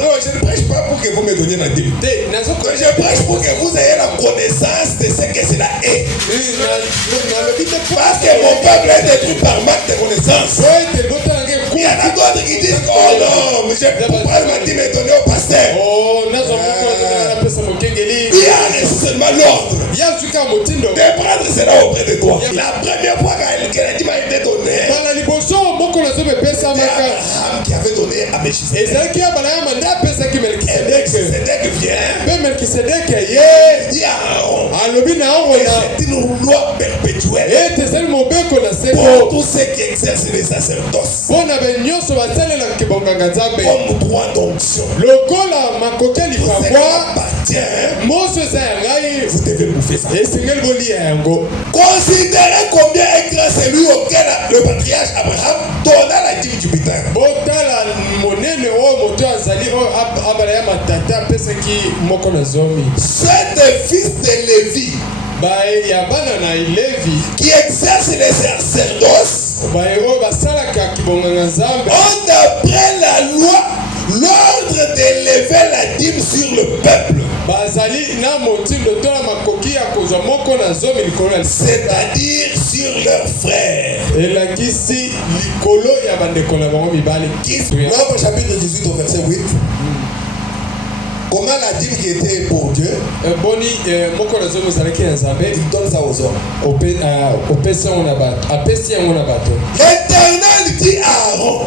Non, je ne prêche pas pour que vous me donniez la dîme. Je prêche pour que vous ayez la connaissance de ce que cela est. Parce que mon peuple est détruit par manque de connaissance. Il y en a d'autres qui disent, oh non, mais je peux pas ma dîme et donner au pasteur. Il y a seulement l'ordre de prendre cela auprès de toi. La première fois que la dîme a été donnée, Abraham qui avait donné à Melchisedec. Melchisedec vient. Il dit à Aaron, c'est une loi perpétuelle pour tous ceux qui exercent les sacerdoces. Comme droit d'onction. Vous devez bouffer ça. Considérez combien est grand celui auquel le patriarche Abraham donna la dîme du butin. C'est des fils de Lévi qui exercent les sacerdoces ont d'après la loi l'ordre d'élever la dîme sur le peuple. C'est-à-dire sur leurs frères. Nombre chapitre 18 au verset 8. Comment la dîme qui était pour Dieu, il donne ça aux hommes. L'Éternel dit à Aaron,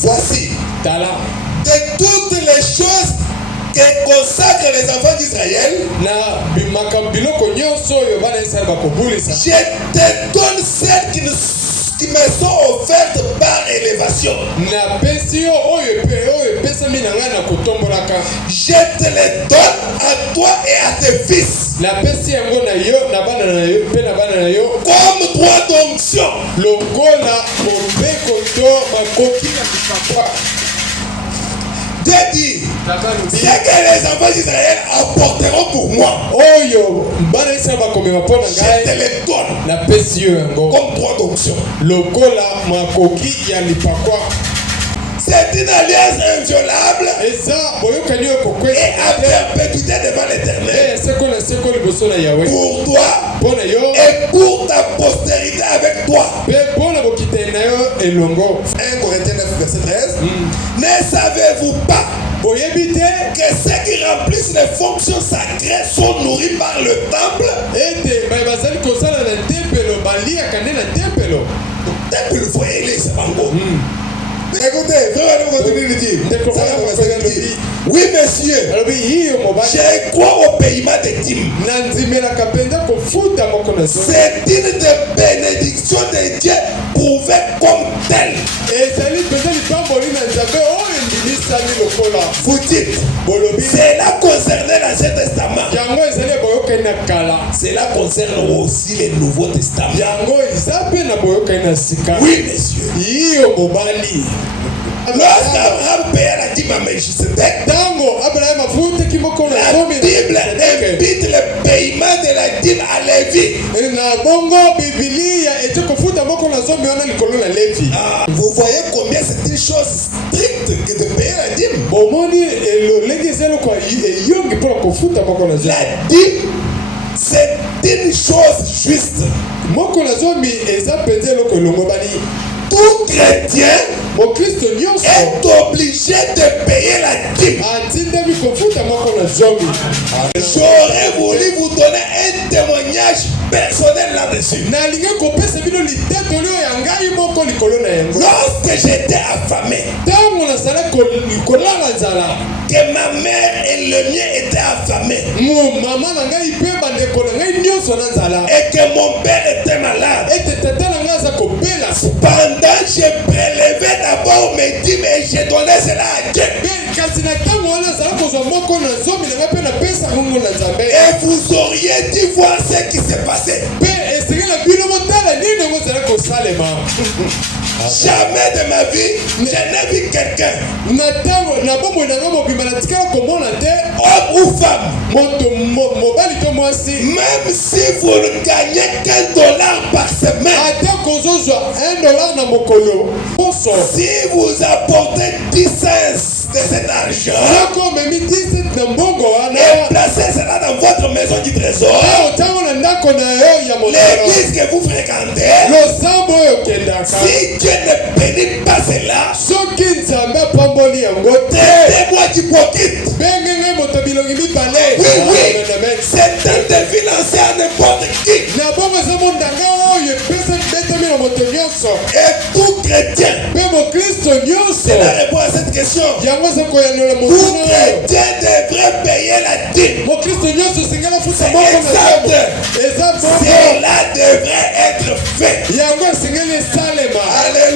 voici, de toutes les choses que consacrent les enfants d'Israël, je te donne celles qui me sont offertes par élévation. Je te les donne à toi et à tes fils comme droit d'onction. Dieu dit, c'est que les enfants d'Israël apporteront pour moi. Je te les donne comme droit d'onction. C'est une alliance inviolable et à perpétuité devant l'Éternel. Pour toi et pour ta postérité avec toi. 1 Corinthiens 9, verset 13. Ne savez-vous pas que ceux qui remplissent les fonctions sacrées sont nourris par le temple? Il faut aider ce bango. Écoutez, oui, monsieur, je crois au paiement des dîmes. C'est une des bénédictions de Dieu prouvée comme telle. Vous dites, cela concernait l'Ancien Testament. Cela concerne aussi le Nouveau Testament. Oui, monsieur. Lorsqu'Abraham paya la dîme à Melchisedec, la Bible invite le paiement de la dîme à Lévi. Vous voyez combien c'est une chose stricte que de payer la dîme. La dîme, c'est une chose juste. Tout chrétien est obligé de payer la dîme. J'aurais voulu vous donner un témoignage personnel là-dessus. Lorsque j'étais affamé, que ma mère et le mien étaient affamés, et que mon père était malade, pendant je prélevais d'abord mes dîmes et je donnais cela à Dieu. Et vous auriez dû voir ce qui s'est passé. Jamais de ma vie, je n'ai vu quelqu'un, homme ou femme, même si vous ne gagnez $1 par semaine, si vous apportez 10 cents cet argent et placez cela dans votre maison du trésor, l'église que vous fréquentez, si Dieu ne bénit pas cela, traitez-moi d'hypocrite. Oui, c'est un de financer à n'importe qui. Et tout chrétien, c'est la réponse à cette question. Tout chrétien devrait payer la dîme. Cela devrait être fait. Alléluia.